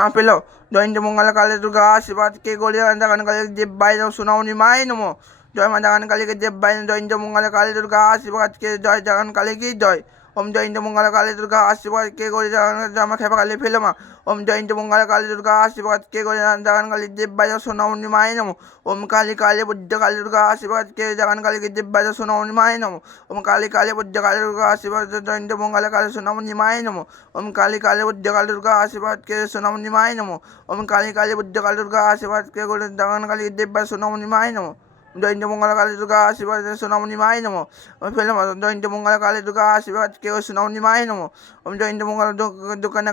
মা পেল জয়ন্ত মঙ্গল কালী দুর্গা আশীর্বাদ কে করি দাগান কালী দেব বাই সোনামণি মাই নমো জয় মা দাগান কালীকে দেব বাই জয়ন্ত মঙ্গল কালী দুর্গা আশীর্বাদ কে জয় দাগান কালী কি জয় ওম জয়ন্ত মঙ্গল কালী দুর্গা আশীর্বাদ কে করি জামা খেপা কালী ফেলে মা ওম জয়ন্ত মঙ্গল কালী দুর্গা আশীর্বাদ কে করি দাগান কালী দেব বাই সোনামণি মাই নমো ওম কালী কালী বুদ্ধ কালী দুর্গা আশীর্বাদ কে দাগান কালীকে দেব বাই সোনামণি মাই নমো ওম কালী কালী বুদ্ধ কালী দুর্গা আশীর্বাদ জয়ন্ত মঙ্গল কালী সোনামণি মাই নমো ওম কালী কালী বুদ্ধ কালী দুর্গা আশীর্বাদ কে সোনামণি মাই নমো ওম কালী কালী বুদ্ধ কালী দুর্গা আশীর্বাদ কে করে দাগান কালী দেব বাই সোনামণি মাই নমো জয়ন্ত মঙ্গল কালী দুর্গা আশীর্বাদ সোনামণি মাই নমো ফেলে জয়ন্ত মঙ্গল কালী দুর্গা আশীর্বাদ কে সোনামণি মাই নমো ওম জয়ন্ত মঙ্গল দক্ষিণা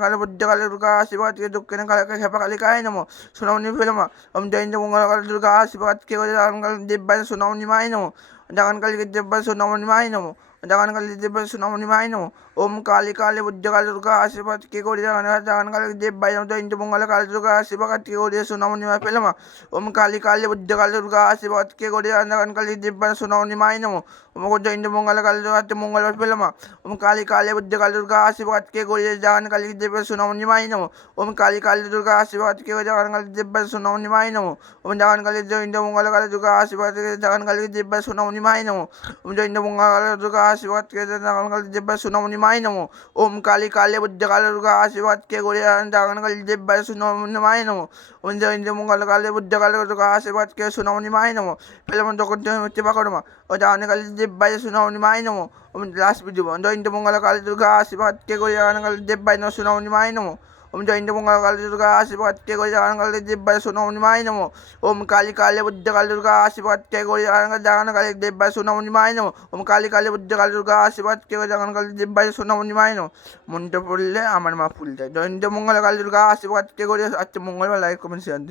কালী বুদ্ধ কালী দুর্গা আশীর্বাদ কে দক্ষিণা কালী খেপা কালী কায় নমো সোনামণি ফেলে মা ওম জয়ন্ত মঙ্গল কালী দুর্গা আশীর্বাদ কে করে Dagan Kali Dev by Sonamoni my Namo Dagan কালীকে দেব by Sonamoni my Namo Dagan Kali Dev by সোনামণি মাই নমো ওম কালী কালী বুদ্ধ কালী দুর্গা আশীর্বাদ কে করি Dagan Kali Dev by Jayanta মঙ্গল কালী দুর্গা আশীর্বাদ কে করি সোনামণি মাই পেলে মা ওম কালী কালী বুদ্ধ কালী দুর্গা আশীর্বাদ কে করি দাগান কালী দেব বাই সোনামণি মাই নমো ওম জয়ন্ত মঙ্গল কালী দুর্গা মঙ্গলবার পেলে মা ওম কালী কালী বুদ্ধ কালী দুর্গা আশীর্বাদ কে করি দাগান কালী দেব বাই সোনামণি মাই নমো ওম কালী কালী দুর্গা আশীর্বাদ কে করি Dagan Kali Dev by Sonamoni my Namo Om Dagan Kali Jayanta মঙ্গল কালী দুর্গা আশীর্বাদ কে দাগান কালী দেব বাই সোনামণি মাই নমো ওম জয়ন্ত মঙ্গল কালী দুর্গা আশীর্বাদ কে দাগান কালী দেব বাই সোনামণি মাই নমো ওম কালী কালী বুদ্ধ কালী দুর্গা আশীর্বাদ কে করি দাগান কালী দেব বাই সোনামণি মাই নমো ওম জয়ন্ত মঙ্গল কালী বুদ্ধ কালী দুর্গা আশীর্বাদ কে সোনামণি মাই নমো পেলে মন যখন চেপা করো মা ও Dagan Kali Dev by Sonamoni my Namo Om last video Jayanta মঙ্গল কালী দুর্গা আশীর্বাদ কে করি দাগান কালী দেব বাই সোনামণি মাই নমো ওম জয়ন্ত মঙ্গল কালী দুর্গা আশীর্বাদ কে করি দাগান কালী দেব বাই সোনামণি মাই নমো ওম কালী কালী বুদ্ধ কালী দুর্গা আশীর্বাদ কে করি দাগান কালী দেব বাই সোনামণি মাই নমো ওম কালী কালী বুদ্ধ কালী দুর্গা আশীর্বাদ কে করি দাগান কালী দেব বাই সোনামণি মাই নমো মনটা পড়লে আমার মা ফুল যায় জয়ন্ত মঙ্গল কালী দুর্গা আশীর্বাদ কে করি আজকে মঙ্গলবার লাইক কমেন্ট শেয়ার